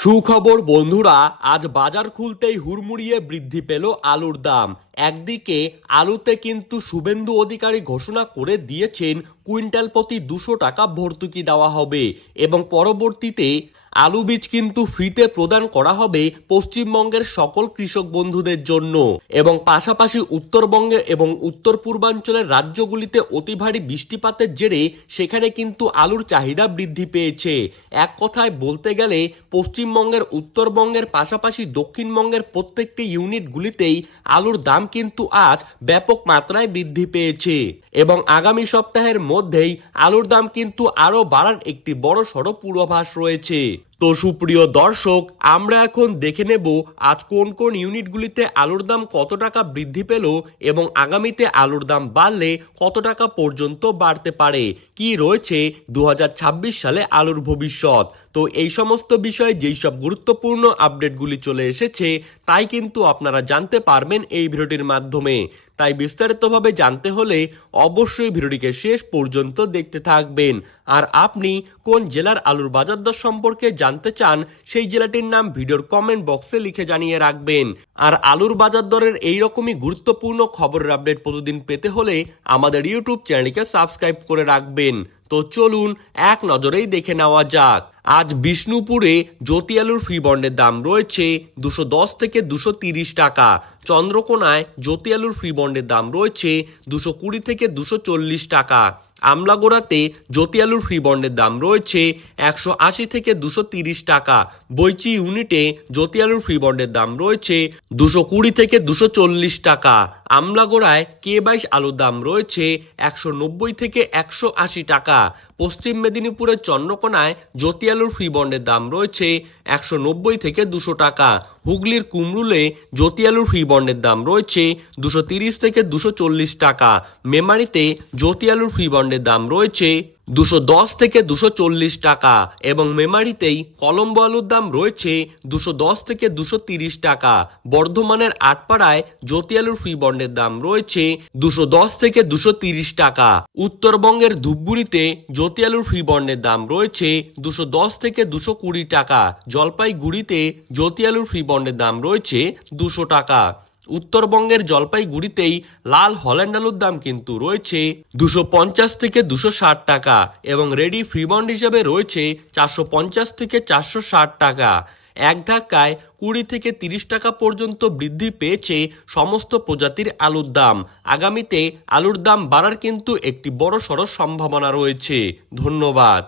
সুখবর বন্ধুরা, আজ বাজার খুলতেই হুড়মুড়িয়ে বৃদ্ধি পেল আলুর দাম। একদিকে আলুতে কিন্তু শুভেন্দু অধিকারী ঘোষণা করে দিয়েছেন কুইন্টাল প্রতি 200 টাকা ভর্তুকি দেওয়া হবে এবং পরবর্তীতে আলু বীজ কিন্তু ফ্রিতে প্রদান করা হবে পশ্চিমবঙ্গের সকল কৃষক বন্ধুদের জন্য। এবং পাশাপাশি উত্তরবঙ্গে এবং উত্তর পূর্বাঞ্চলের রাজ্যগুলিতে অতি ভারী বৃষ্টিপাতের জেরে সেখানে কিন্তু আলুর চাহিদা বৃদ্ধি পেয়েছে। এক কথায় বলতে গেলে পশ্চিমবঙ্গের উত্তরবঙ্গের পাশাপাশি দক্ষিণবঙ্গের প্রত্যেকটি ইউনিটগুলিতেই আলুর দাম কিন্তু আজ ব্যাপক মাত্রায় বৃদ্ধি পেয়েছে এবং আগামী সপ্তাহের মধ্যেই আলুর দাম কিন্তু আরও বাড়ার একটি বড় সড়ো পূর্বাভাস রয়েছে। তো সুপ্রিয় দর্শক, আমরা এখন দেখে নেব আজ কোন কোন ইউনিটগুলিতে আলুর দাম কত টাকা বৃদ্ধি পেল এবং আগামীতে আলুর দাম বাড়লে কত টাকা পর্যন্ত বাড়তে পারে, কি রয়েছে 2026 সালে আলুর ভবিষ্যৎ। তো এই সমস্ত বিষয়ে যেই সব গুরুত্বপূর্ণ আপডেটগুলি চলে এসেছে তাই কিন্তু আপনারা জানতে পারবেন এই ভিডিওটির মাধ্যমে। তাই বিস্তারিতভাবে জানতে হলে অবশ্যই ভিডিওটিকে শেষ পর্যন্ত দেখতে থাকবেন। আর আপনি কোন জেলার আলুর বাজার দর সম্পর্কে জানতে চান সেই জেলাটির নাম ভিডিওর কমেন্ট বক্সে লিখে জানিয়ে রাখবেন। আর আলুর বাজার দরের এইরকমই গুরুত্বপূর্ণ খবরের আপডেট প্রতিদিন পেতে হলে আমাদের ইউটিউব চ্যানেলকে সাবস্ক্রাইব করে রাখবেন। তো চলুন এক নজরেই দেখে নেওয়া যাক। আজ বিষ্ণুপুরে জ্যোতি আলুর ফ্রি বন্ডের দাম রয়েছে 210 থেকে 230 টাকা। চন্দ্রকোনায় জ্যোতি আলুর ফ্রি বন্ডের দাম রয়েছে 220 থেকে 240 টাকা। আমলাগোড়াতে জ্যোতি আলুর ফ্রি বন্ডের দাম রয়েছে 180 থেকে 230 টাকা। বৈচি ইউনিটে জ্যোতি আলুর ফ্রি বন্ডের দাম রয়েছে 220 থেকে 240 টাকা। আমলাগোড়ায় K22 আলুর দাম রয়েছে 190 থেকে 180 টাকা। পশ্চিম মেদিনীপুরের চন্দ্রকোনায় জ্যোতি আলুর ফ্রি বন্ডের দাম রয়েছে 190 থেকে 200 টাকা। হুগলির কুমরুলে জ্যোতি আলুর ফ্রি বন্ডের দাম রয়েছে 230 থেকে 240 টাকা। মেমারিতে জ্যোতি আলুর ফ্রি বন্ডের দাম রয়েছে 210 থেকে 240 টাকা এবং মেমারিতেই কলম্বো আলুর দাম রয়েছে 210 থেকে 230 টাকা। বর্ধমানের আটপাড়ায় জ্যোতি আলুর ফ্রি বন্ডের দাম রয়েছে 210 থেকে 230 টাকা। উত্তরবঙ্গের ধূপগুড়িতে জ্যোতি আলুর ফ্রি বন্ডের দাম রয়েছে 210 থেকে 220 টাকা। জলপাইগুড়িতে জ্যোতি আলুর ফ্রি বন্ডের দাম রয়েছে 200 টাকা। উত্তরবঙ্গের জলপাইগুড়িতেই লাল হল্যান্ড আলুর দাম কিন্তু রয়েছে 250 থেকে 260 টাকা এবং রেডি ফ্রি বন্ড হিসেবে রয়েছে 450 থেকে 460 টাকা। এক ধাক্কায় 20 থেকে 30 টাকা পর্যন্ত বৃদ্ধি পেয়েছে সমস্ত প্রজাতির আলুর দাম। আগামীতে আলুর দাম বাড়ার কিন্তু একটি বড় সড় সম্ভাবনা রয়েছে। ধন্যবাদ।